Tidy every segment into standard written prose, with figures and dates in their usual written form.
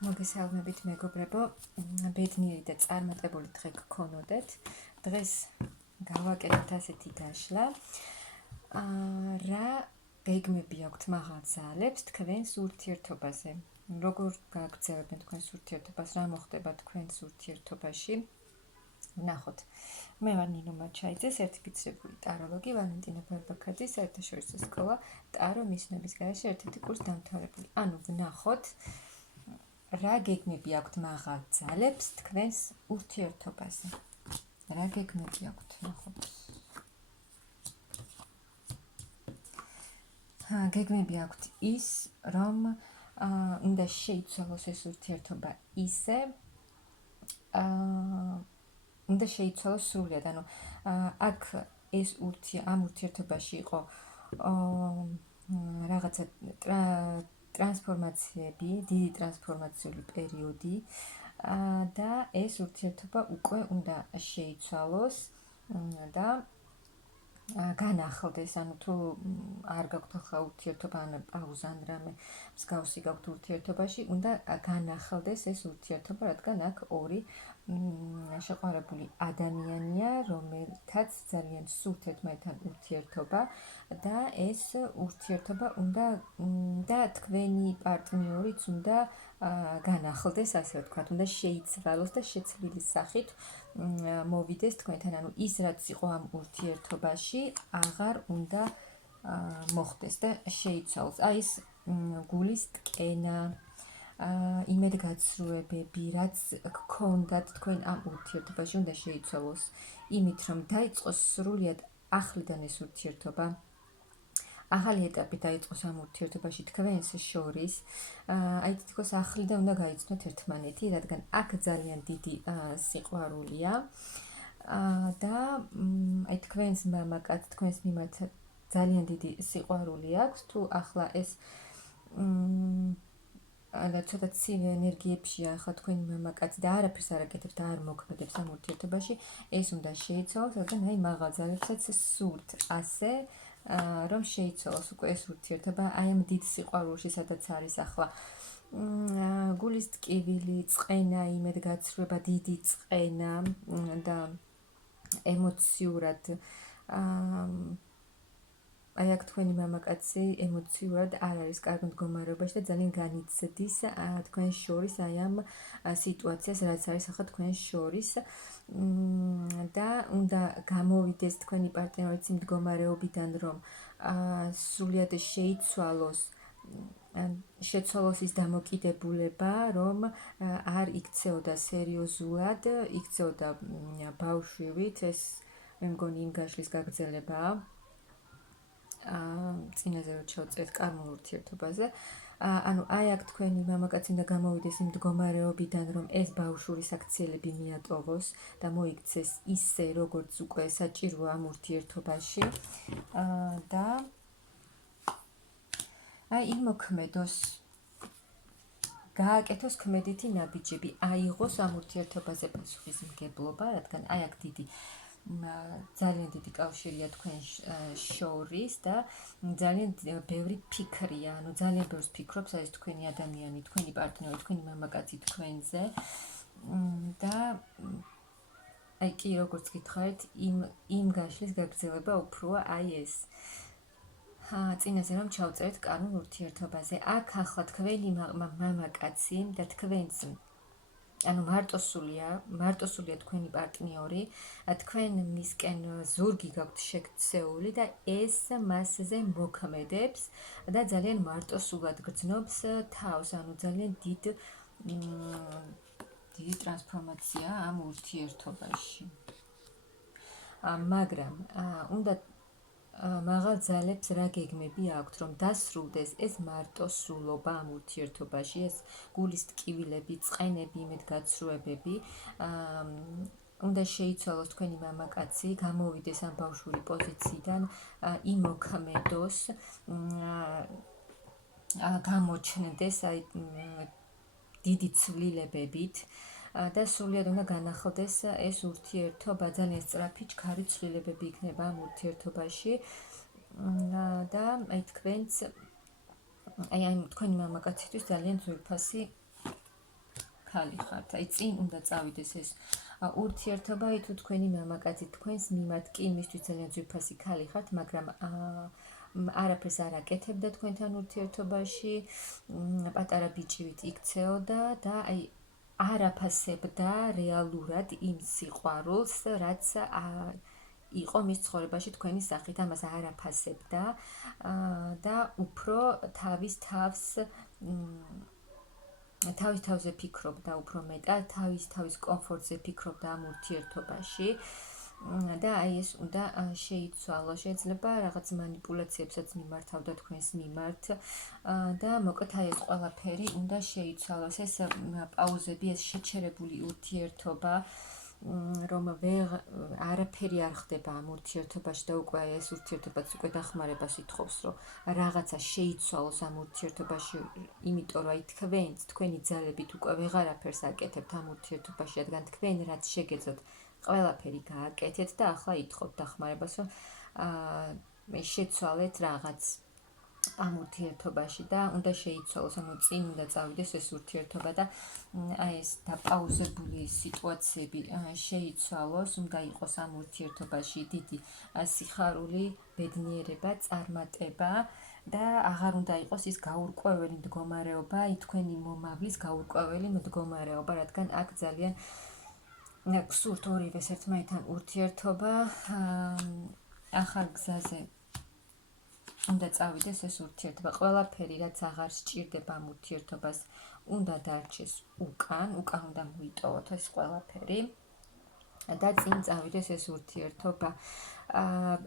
მოგესალმებით მეგობრებო, ბედნიერი და წარმატებული დღე გქონოდეთ. დღეს გავაკეთოთ ასეთი დაშლა. რა გეგმები აქვთ მაღალ ძალებს თქვენს ურთიერთობაზე? როგორ გააგრძელებენ თქვენს ურთიერთობას? რა მოხდება თქვენს ურთიერთობაში? ნახოთ. მე ვარ ნინო მაჩაიძე, სერტიფიცირებული ტაროლოგი, ვალენტინა ბარბაქაძის საერთაშორისო სკოლა ტარო მისნების გარეშე ერთ-ერთი კურსის დამთავრებული. ანუ ვნახოთ რა გეგმები აქვთ მაღალ ძალებს თქვენს ურთიერთობაზე? რა გეგმები აქვთ, ნახოთ. გეგმები აქვთ ის, რომ უნდა შეიცვალოს ეს ურთიერთობა ისე, უნდა შეიცვალოს სრულად, ანუ აქ ეს ამ ურთიერთობაში იყო რაღაცა ტრანსფორმაციები, დიდი ტრანსფორმაციული პერიოდი და ეს ურთიერთობა უკვე უნდა შეიცვალოს და განახლდეს, ანუ თუ არ გაქვთ ახლა ურთიერთობა ან პაუზა ან რამე მსგავსი გაქვთ ურთიერთობაში, უნდა განახლდეს ეს ურთიერთობა, რადგან აქ ორი შეყვარებული ადამიანია, რომელთაც ძალიან სურთ ერთმანეთთან ურთიერთობა და ეს ურთიერთობა უნდა და თქვენი პარტნიორიც უნდა განახლდეს, ასე ვთქვათ, უნდა შეიცვალოს და შეცვლილის სახით მოვიდეს თქვენთან, ანუ ის რაც იყო ამ ურთიერთობაში, აღარ უნდა მოხდეს და შეიცვალოს. აი ეს გულის ტკენა, იმედგაცრუებები, რაც გქონდათ თქვენ ამ ურთიერთობაში, უნდა შეიცვალოს იმით, რომ დაიწყოს სრულიად ახლიდან ეს ურთიერთობა. ახალი ეტაპი დაიწყოს ამ ურთიერთობაში თქვენს შორის. აი თითქოს ახლიდან უნდა გაიცნოთ ერთმანეთი, რადგან აქ ძალიან დიდი სიყვარულია და აი თქვენს მამაკაც თქვენს მიმართ ძალიან დიდი სიყვარული აქვს. თუ ახლა ეს და ცოტა ცივ ენერგიებშია ახლა თქვენი მამაკაცი და არაფერს არ აკეთებს და არ მოქმედებს ამ ურთიერთობაში, ეს უნდა შეიცვალოს, რადგან აი მაღალ ძალებსაც სურთ ასე, რომ შეიცვალოს უკვე ეს ურთიერთობა, აი ამ დიდ სიყვარულში, სადაც არის ახლა გულის ტკივილი, წყენა, იმედგაცრუება, დიდი წყენა და ემოციურად აი აქ თქვენი მამაკაცი ემოციურად არ არის კარგ მდგომარეობაში და ძალიან განიცდის თქვენს შორის აი ამ სიტუაციას, რაც არის ახლა თქვენს შორის და უნდა გამოვიდეს თქვენი პარტნიორიც იმ მდგომარეობიდან, რომ სრულად შეცვალოს ის დამოკიდებულება, რომ არ იქცეოდა სერიოზულად, იქცეოდა ბავშვივით, ეს მე მგონი იმ გაშლის გაგრძელებაა. წინაზე რომ ჩავწერთ კარმულ ურთიერთობაზე, ანუ აი აქ თქვენი მამაკაცი უნდა გამოვიდეს იმ მდგომარეობიდან, რომ ეს ბავშვური საქციელები მიატოვოს და მოიქცეს ისე, როგორც უკვე საჭიროა ამ ურთიერთობაში და აი იმოქმედოს, გააკეთოს ქმედითი ნაბიჯები, აიღოს ამ ურთიერთობაზე პასუხისმგებლობა, რადგან აი აქ ძალიან დიდი კავშირია თქვენ შორის და ძალიან ბევრი ფიქრია, ანუ ძალიან ბევრს ფიქრობს ეს თქვენი ადამიანი, თქვენი პარტნიორი, თქვენი მამაკაცი თქვენზე და აი კი როგორც გითხარით, იმ გაშლის გაგრძელება უფროა აი ეს. წინაზე რომ ჩავწერეთ კარგულ ურთიერთობაზე, აქ ახლა თქვენი მამაკაცი და თქვენს ანუ მარტოსულია თქვენი პარტნიორი, თქვენ მისკენ ზურგი გაქვთ შექცეული და ეს მასზე მოქმედებს და ძალიან მარტოსულად გრძნობს თავს, ანუ ძალიან დიდი ტრანსფორმაცია ამ ურთიერთობაში. მაგრამ უნდა მაღალ ძალებს რა გეგმები აქვთ, რომ დასრულდეს ეს მარტოსულობა ამ ურთიერთობაში, ეს გულის ტკივილები, წყენები, იმედგაცრუებები, უნდა შეიცვალოს თქვენი მამაკაცი, გამოვიდეს ამ ბავშვური პოზიციიდან, იმოქმედოს, გამოჩნდეს აი დიდი ცვლილებებით და სრულად უნდა განახლდეს ეს ურთიერთობა, ძალიან სწრაფი ჩქარი ცვლილებები იქნება ამ ურთიერთობაში და აი თქვენი მამაკაცისთვის ძალიან ძვირფასი ქალი ხართ. აი წინ უნდა წავიდეს ეს ურთიერთობა, აი თუ თქვენი მამაკაცი თქვენს მიმართ კი იმისთვის ძალიან ძვირფასი ქალი ხართ, მაგრამ არაფერს არ აკეთებდა თქვენთან ურთიერთობაში, პატარა ბიჭივით იქცეოდა და აი არაფასებდა რეალურად იმ სიყვარულს, რაც იყო მის ცხოვრებაში თქვენი სახით, ამას არაფასებდა და უფრო თავის თავზე ფიქრობდა უფრო მეტად, თავის კომფორტზე ფიქრობდა ამ ურთიერთობაში და აი ეს უნდა შეიცვალოს. შეიძლება რაღაც манипуляციებსაც მიმართავდა თქვენს მიმართ და მოკლედ აი ეს ყველაფერი უნდა შეიცვალოს. ეს პაუზები, ეს შეჩერებული ურთიერთობა, რომ არაფერი არ ხდება ამ ურთიერთობაში და უკვე ეს ურთიერთობაც უკვე დახმარებას ითხოვს, რომ რაღაცა შეიცვალოს ამ ურთიერთობაში, იმიტომ რომ აი თქვენი ძალებით უკვე ვეღარაფერს აკეთებთ ამ ურთიერთობაში, რადგან თქვენ რაც შეგეძლოთ ყველაფერი გააკეთეთ და ახლა ითხოვთ დახმარებას, რომ შეცვალეთ რაღაც ამ ურთიერთობაში და უნდა შეიცვალოს, ანუ წინ უნდა წავიდეს ეს ურთიერთობა და აი ეს დაპაუზებული სიტუაციები შეიცვალოს, უნდა იყოს ამ ურთიერთობაში დიდი სიხარული, ბედნიერება, წარმატება და აღარ უნდა იყოს ის გაურკვეველი მდგომარეობა, თქვენი მომავლის გაურკვეველი მდგომარეობა, რადგან აქ ძალიან გსურთ ორივეს ერთმანეთთან ურთიერთობა, ახალ გზაზე უნდა წავიდეს ეს ურთიერთობა, ყველაფერი რაც აღარ სჭირდება ამ ურთიერთობას უნდა დარჩეს უკან უნდა მოიტოვოთ ეს ყველაფერი და წინ წავიდეს ეს ურთიერთობა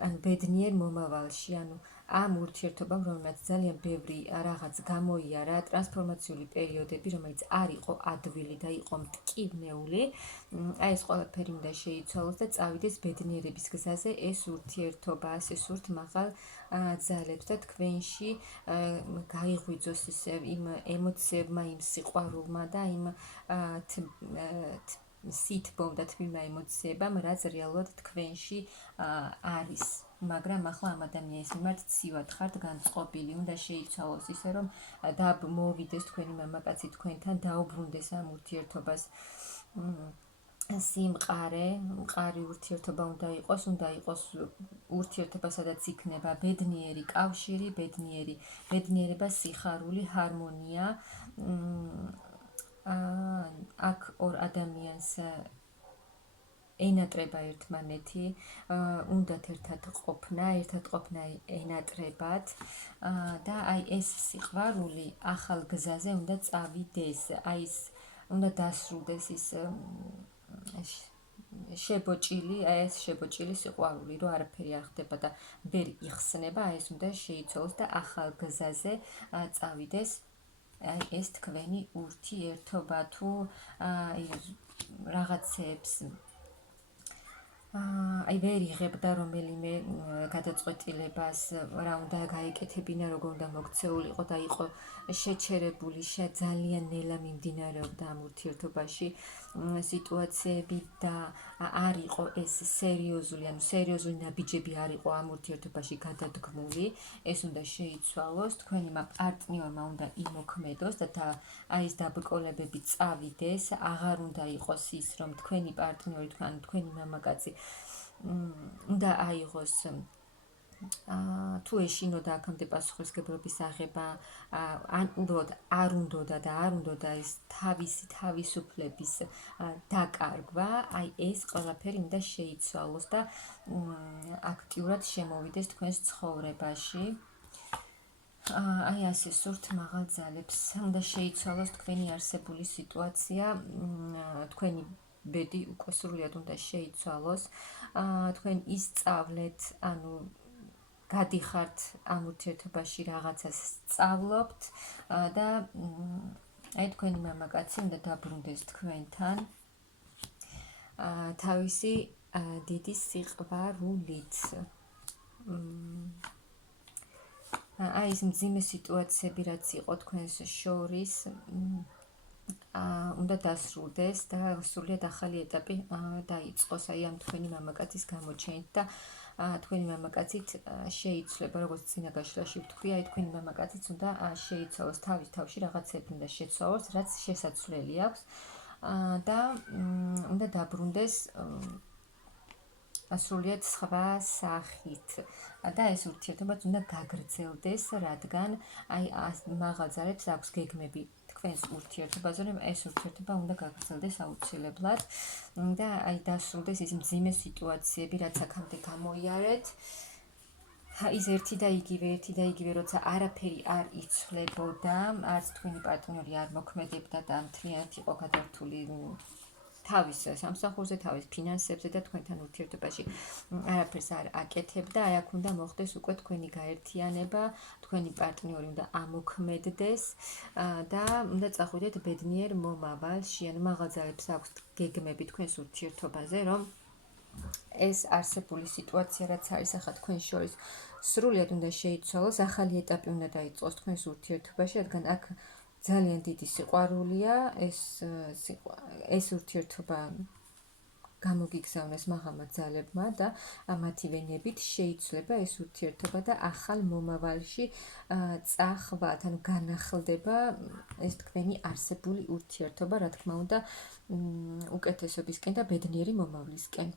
ანუ ბედნიერ მომავალში, ანუ ამ ურთიერთობამ, რომელმაც ძალიან ბევრი რაღაც გამოიარა, ტრანსფორმაციული პერიოდები, რომელიც არ იყო ადვილი და იყო მტკივნეული, აი ეს ყველაფერი უნდა შეიცვალოს და წავიდეს ბედნიერების გზაზე ეს ურთიერთობა, ასე სურთ მაღალ ძალებს და თქვენში გაიღვიძოს იმ ემოციებმა, იმ სიყვარულმა და იმ სითბომ და თმილმა ემოციებამ, რაც რეალურად თქვენში არის. მაგრამ ახლა ამ ადამიანის მიმართ ცივად ხართ განწყობილი, უნდა შეიცვალოს ისე, რომ მოვიდეს თქვენი მამაკაცი თქვენთან, დაუბრუნდეს ამ ურთიერთობას სიმყარე, მყარი ურთიერთობა უნდა იყოს ურთიერთობა, სადაც იქნება ბედნიერი კავშირი, ბედნიერება, სიხარული, ჰარმონია. აქ ორ ადამიანს ენატრება ერთმანეთი, უნდათ ერთად ყოფნა ენატრებათ და აი ეს სიყვარული ახალ გზაზე უნდა წავიდეს, აი ეს უნდა დასრულდეს ის შებოჭილი, აი ეს შებოჭილი სიყვარული, რომ არაფერი არ ხდება და ვერ იხსნება, აი ეს უნდა შეიცვალოს და ახალ გზაზე წავიდეს ეს თქვენი ურთიერთობა, თუ რაღაცებს აი ვერ იღებდა რომელიმე გადაწყვეტილებას, რა უნდა გაეკეთებინა, როგორ უნდა მოქცეულიყო და იყო შეჩერებული, ძალიან ნელა მიმდინარეობდა ამ ურთიერთობაში სიტუაციები და არ იყო ეს სერიოზული ნაბიჯები არ იყო ამ ურთიერთობაში გადადგმული, ეს უნდა შეიცვალოს, თქვენმა პარტნიორმა უნდა იმოქმედოს და აი ეს დაბრკოლებები წავიდეს, აღარ უნდა იყოს ის, რომ თქვენი პარტნიორი, თქვენი მამაკაცი უნდა აიღოს თუ ეშინოდა აქამდე პასუხისმგებლობის აღება, ან უბრალოდ არ უნდოდა ეს თავისუფლების დაკარგვა, აი ეს ყველაფერი უნდა შეიცვალოს და აქტიურად შემოვიდეს თქვენს ცხოვრებაში. აი ასე სურთ მაღალ ძალებს, უნდა შეიცვალოს თქვენი არსებული სიტუაცია, თქვენი ბედი უკვე სრულად უნდა შეიცვალოს, თქვენ ისწავლეთ, ანუ გადიხართ ამ ურთიერთობაში, რაღაცას სწავლობთ და აი თქვენი მამაკაცი უნდა დაბრუნდეს თქვენთან თავისი დიდი სიყვარულით. აი ეს მძიმე სიტუაციები, რაც იყო თქვენს შორის, უნდა დასრულდეს და სრულად ახალი ეტაპი დაიწყოს აი ამ თქვენი მამაკაცის გამოჩენით და თქვენი მამაკაცით შეიცვლება, როგორც წინა გაშლაში ვთქვი, აი თქვენი მამაკაციც უნდა შეიცვალოს თავის თავში, რაღაცები უნდა შეცვალოს, რაც შესაძლებელი აქვს და უნდა დაბრუნდეს სრულიად სხვა სახით და ეს ურთიერთობაც უნდა გაგრძელდეს, რადგან აი მაღალ ძალებს აქვს გეგმები თქვენს ურთიერთობაზე, რომ ეს ურთიერთობა უნდა გაგრძელდეს აუცილებლად და აი დასრულდეს ის მძიმე სიტუაციები, რაც აქამდე გამოიარეთ. ის ერთი და იგივე, როცა არაფერი არ იცვლებოდა, არც თქვენი პარტნიორი არ მოქმედებდა და მთლიანად იყო გადართული თავის სამსახურზე, თავის ფინანსებზე და თქვენთან ურთიერთობაში არაფერს არ აკეთებდა, აი აქ უნდა მოხდეს უკვე თქვენი გაერთიანება, თქვენი პარტნიორი უნდა ამოქმედდეს და უნდა წახვიდეთ ბედნიერ მომავალში, ანუ მაღალ-ძალებს აქვს გეგმები თქვენს ურთიერთობაზე, რომ ეს არსებული სიტუაცია, რაც არის ახლა თქვენ შორის, სრულიად უნდა შეიცვალოს, ახალი ეტაპი უნდა დაიწყოს თქვენს ურთიერთობაში, რადგან აქ ძალიან დიდი სიყვარულია, ეს ურთიერთობა გამოგიგზავნეს მაღალმა ძალებმა და მათი ვენებით შეიცვლება ეს ურთიერთობა და ახალ მომავალში წახვათ, ანუ განახლდება ეს თქვენი არსებული ურთიერთობა, რა თქმა უნდა, უკეთესობისკენ და ბედნიერი მომავლისკენ.